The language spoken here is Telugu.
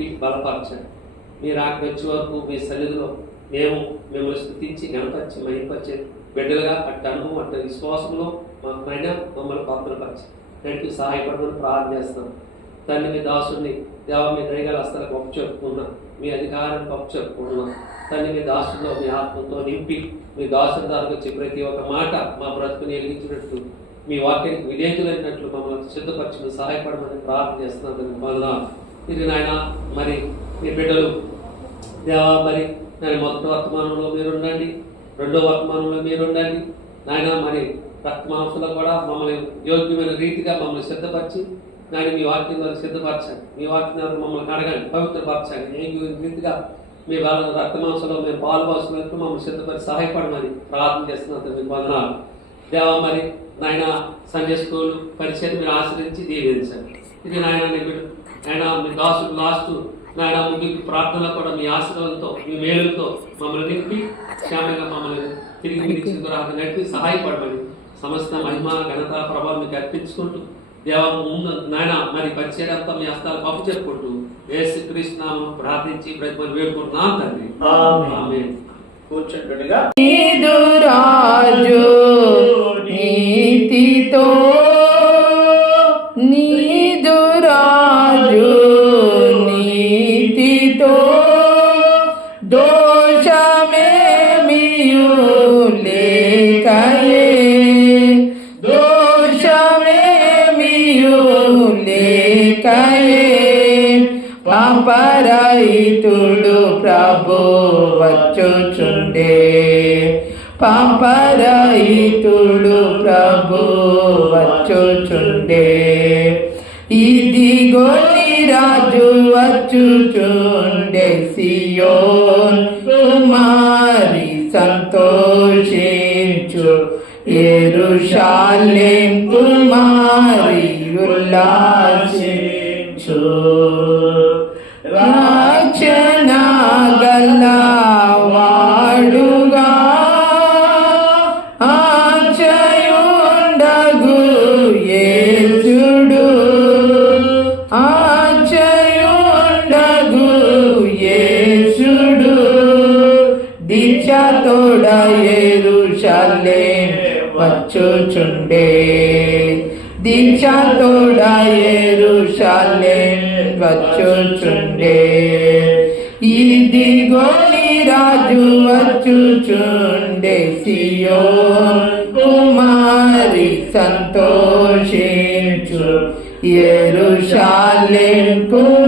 నింపి బలపరచండి. మీరు ఆకి వచ్చే వరకు మీ సన్నిధిలో మేము మిమ్మల్ని స్తుతించి గణపరిచి మహింపరిచే బిడ్డలుగా అట్ట అనుభవం అట్ట విశ్వాసంలో మాకైనా మమ్మల్ని భద్రపరిచి దానికి సహాయపడమని ప్రార్థన చేస్తున్నాం. తండ్రి మీ దాసుడిని దేవ మీ దయగల హస్తాలు గొప్ప చెప్పుకున్నాం, మీ అధికారాన్ని గొప్ప చెప్పుకుంటున్నాం. తండ్రి మీ దాసుల్లో మీ ఆత్మతో నింపి మీ దాసుల ద్వారా వచ్చే ప్రతి ఒక్క మాట మా బ్రతుకుని వెలిగించినట్టు మీ వాక్యానికి విధేయులైనట్లు మమ్మల్ని సిద్ధపరిచి సహాయపడమని ప్రార్థన చేస్తున్నాను. వల్ల ఇది నాయన మరి మీ బిడ్డలు దేవా మరి నేను మొదటి వర్తమానంలో మీరుండండి, రెండో వర్తమానంలో మీరుండండి నాయన. మరి రక్తమాంసంలో కూడా మమ్మల్ని యోగ్యమైన రీతిగా మమ్మల్ని సిద్ధపరిచి నాయన మీ వాక్యం ద్వారా సిద్ధపరచండి. మీ వాక్యం ద్వారా మమ్మల్ని కడగండి, పవిత్రపరచండి. ఏ రీతిగా మీ వాళ్ళ రక్తమాంసంలో మేము పాలుపోసినట్టు మమ్మల్ని సిద్ధపరిచి సహాయపడమని ప్రార్థన చేస్తున్నందుకు మీకు వందనాలు దేవా. మరి నాయన సండే స్కూల్ పరిచయం మీరు ఆశ్రయించి దీవించండి. ఇది నాయన ఆయన మీ దాసుడు లాస్ట్ నాయన ముగింపు ప్రార్థనలో కూడా మీ ఆశీర్వాదంతో మీ మేలుతో మమ్మల్ని నింపి క్షేమంగా మమ్మల్ని తిరిగి మీరు నడిపి సహాయపడమని సమస్త మహిమ ఘనత ప్రభావం మీకు అర్పించుకుంటూ దేవ ముందు నాయన మరి పరిచయం అంతా మీ హస్తాలు పప్పు చెప్పుకుంటూ యేసుక్రీస్తు నామమున ప్రార్థించి ప్రతిమని వేడుకుంటున్నాం తండ్రి. ఆమేన్. కూర్చుంటుండగా రాజు నీతితో నీదు రాజు నీతితో దోషమేమియు లేకయే దోషమేమియు లేకయే పాపరహితుడు ప్రభు వచ్చుచుండే పాపరహితుడు ప్రభు వచ్చుచుండే ఇదిగో నీ రాజు వచ్చుచుండే సియోన్ కుమారి సంతోషించు యెరూషలేం కుమారి ఉల్లాసించు రక్షణ గలవాడుగా ఆచయుండగు యేసుడు ఆచయుండగు యేసుడు దీక్షతోడ యెరూషలేం వచ్చుచుండే దీక్షతోడ యెరూషలేం వచ్చుచుండే ఇదిగో నీ రాజు వచ్చుచుండే సియోన్ కుమారి సంతోషించు యెరూషలేం కుమారి